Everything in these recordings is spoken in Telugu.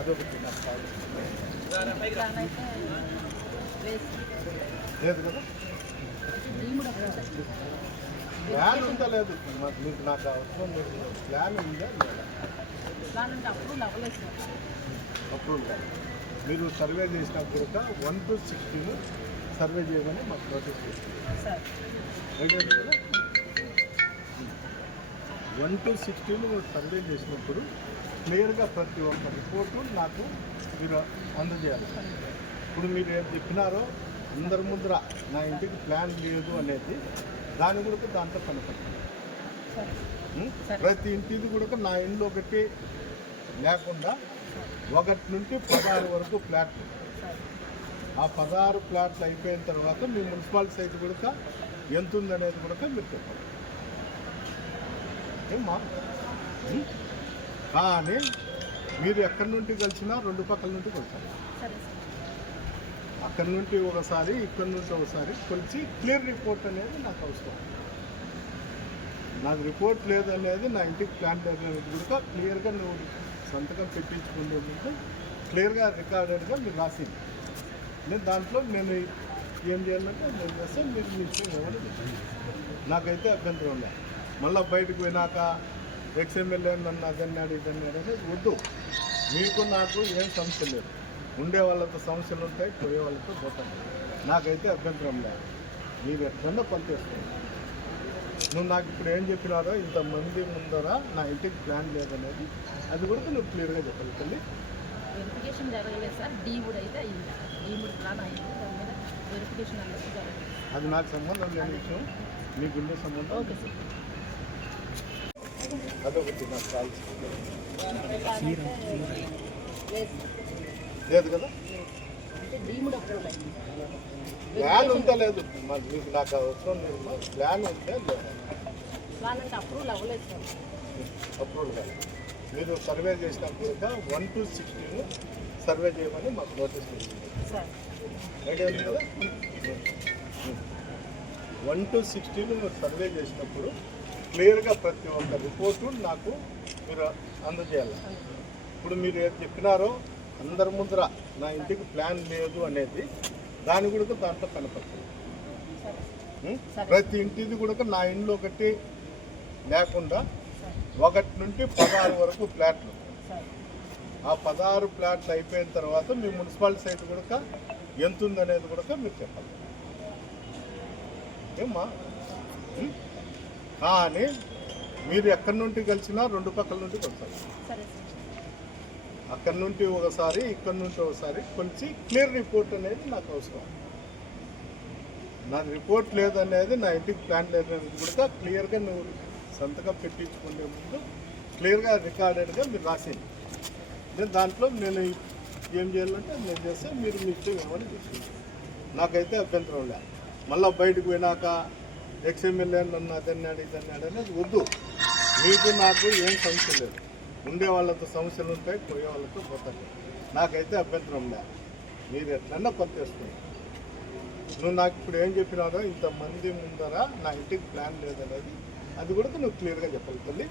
అదొకటి నాకు లేదు కదా ప్లాన్ ఉందా లేదు మీకు నాకు అవసరం లేదు ప్లాన్ ఉందా ప్లాన్ అప్రూవ్ కాదు మీరు సర్వే చేసినప్పుడు వన్ టు సిక్స్టీన్ సర్వే చేయమని మాకు నోటీస్ చేస్తుంది sir one two sixteen survey చేసినప్పుడు క్లియర్గా ప్రతి ఒక్క రిపోర్టు నాకు మీరు అందజేయాలి. ఇప్పుడు మీరు ఏం చెప్పినారో అందరి ముందర నా ఇంటికి ప్లాన్ లేదు అనేది దాని కూడా దాంట్లో కనపడుతుంది. ప్రతి ఇంటిది కూడా నా ఇంట్లో ఒకటి లేకుండా ఒకటి నుండి పదహారు వరకు ప్లాట్లు సార్ ఆ పదహారు ప్లాట్లు అయిపోయిన తర్వాత మీ మున్సిపాలిటీ సైట్ కూడా ఎంత ఉందనేది కూడా మీరు చెప్పండి. ఏమ్మా? కానీ మీరు ఎక్కడి నుండి కలిసినా రెండు పక్కల నుండి కలిసారు సరే సార్. అక్కడి నుండి ఒకసారి ఇక్కడి నుండి ఒకసారి కొలిచి క్లియర్ రిపోర్ట్ అనేది నాకు అవసరం. నాకు రిపోర్ట్ లేదనేది నా ఇంటికి ప్లాన్ లేదు అనేది కూడా క్లియర్గా నువ్వు సంతకం పెట్టించుకునే ముందు క్లియర్గా రికార్డెడ్గా మీరు రాసింది. నేను దాంట్లో నేను ఏం చేయాలంటే నేను చేస్తే మీరు మీ ఇష్టం ఏమని చెప్పండి. నాకైతే అభ్యంతరం లేదు. మళ్ళీ బయటకు పోయినాక ఎక్స్ఎమ్మెల్యే నన్ను అదన్నాడు ఇదన్నాడు అనేది వద్దు. మీకు నాకు ఏం సమస్య లేదు. ఉండే వాళ్ళతో సమస్యలు ఉంటాయి పోయే వాళ్ళతో పోతాం. నాకైతే అభ్యంతరం లేదు. మీరు ఎక్కడన్నా పనిచేస్తుంది నువ్వు నాకు ఇప్పుడు ఏం చెప్పినారో ఇంతమంది ముందర నా ఇంటికి ప్లాన్ లేదనేది అది కూడా నువ్వు క్లియర్గా చెప్పాలి తల్లి. వెరిఫికేషన్ జరగలేదు సార్. డీమ్డ్ అయితే అయింది. డీమ్డ్ ప్లాన్ అయింది. దాని మీద వెరిఫికేషన్ అనేది జరగలేదు. అది నాకు సంబంధం లేని విషయం. మీకు ఉండే సంబంధం. Okay sir. అదొకటి నాకు లేదు కదా ప్లాన్ ఉందా లేదు. మీకు నాకు అవసరం లేదు. ప్లాన్ ఉంటే అప్రూవల్ అప్రూవల్ కాదు మీరు సర్వే చేసినప్పుడు వన్ టు సిక్స్టీన్ సర్వే చేయమని మాకు నోటీస్ కదా? వన్ టు సిక్స్టీన్ మీరు సర్వే చేసినప్పుడు క్లియర్గా ప్రతి ఒక్క రిపోర్టు నాకు మీరు అందజేయాలి. ఇప్పుడు మీరు ఏది చెప్పినారో అందరి ముందర నా ఇంటికి ప్లాన్ లేదు అనేది దాని కూడా దాంట్లో కనపడుతుంది. ప్రతి ఇంటిది కూడా నా ఇంట్లో ఒకటి లేకుండా ఒకటి నుండి పదహారు వరకు ఫ్లాట్లు ఆ పదహారు ఫ్లాట్లు అయిపోయిన తర్వాత మీ మున్సిపాలిటీ సైట్ కూడా ఎంత ఉందనేది కూడా మీరు చెప్పాలి. ఏమ్మా? కానీ మీరు ఎక్కడి నుండి కలిసినా రెండు పక్కల నుండి కొలుస్తారు. సరే సార్. అక్కడి నుండి ఒకసారి ఇక్కడ నుండి ఒకసారి కొలిచి క్లియర్ రిపోర్ట్ అనేది నాకు అవసరం. నా రిపోర్ట్ లేదనేది నా ఇంటికి ప్లాన్ లేదనేది కూడా క్లియర్గా నువ్వు సంతకం పెట్టించుకునే ముందు క్లియర్గా రికార్డెడ్గా మీరు రాసింది నేను దాంట్లో నేను ఏం చేయాలంటే నేను చేస్తే మీరు మీ ఇష్టం ఏమని చూసుకుంటారు. నాకైతే అభ్యంతరం లేదు. మళ్ళీ బయటకు పోయినాక ఎక్స్ఎమ్మెల్యే నన్ను అదన్నాడు ఇదన్నాడు అనేది వద్దు. మీకు నాకు ఏం సమస్య లేదు. ఉండే వాళ్ళతో సమస్యలు ఉంటాయి పోయే వాళ్ళతో పోతాయి. నాకైతే అభ్యంతరం లేదు మీరు ఎట్లన్నా పనిచేస్తుంది నువ్వు నాకు ఇప్పుడు ఏం చెప్పినారో ఇంతమంది ముందర నా ఇంటికి ప్లాన్ లేదనేది అది కూడా నువ్వు క్లియర్గా చెప్పాలి తల్లి.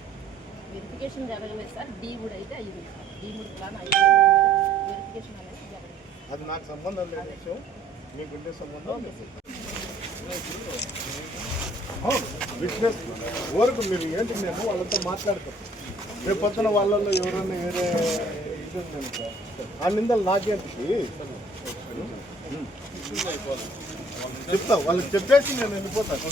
వెరిఫికేషన్ జరగలేదు సార్. డీమ్డ్ అయితే అయింది డీమ్డ్ ప్లాన్ అయింది వెరిఫికేషన్ అనేది జరగలేదు. అది నాకు సంబంధం లేని విషయం మీకుండే సంబంధం లేదు. బిజినెస్ వరకు మీరు ఏంటి నేను వాళ్ళతో మాట్లాడతాను రేపు పొద్దున వాళ్ళల్లో ఎవరైనా వేరే ఆ నిందలు నాకేంటి? చెప్తా వాళ్ళకి చెప్పేసి నేను వెళ్ళిపోతాను.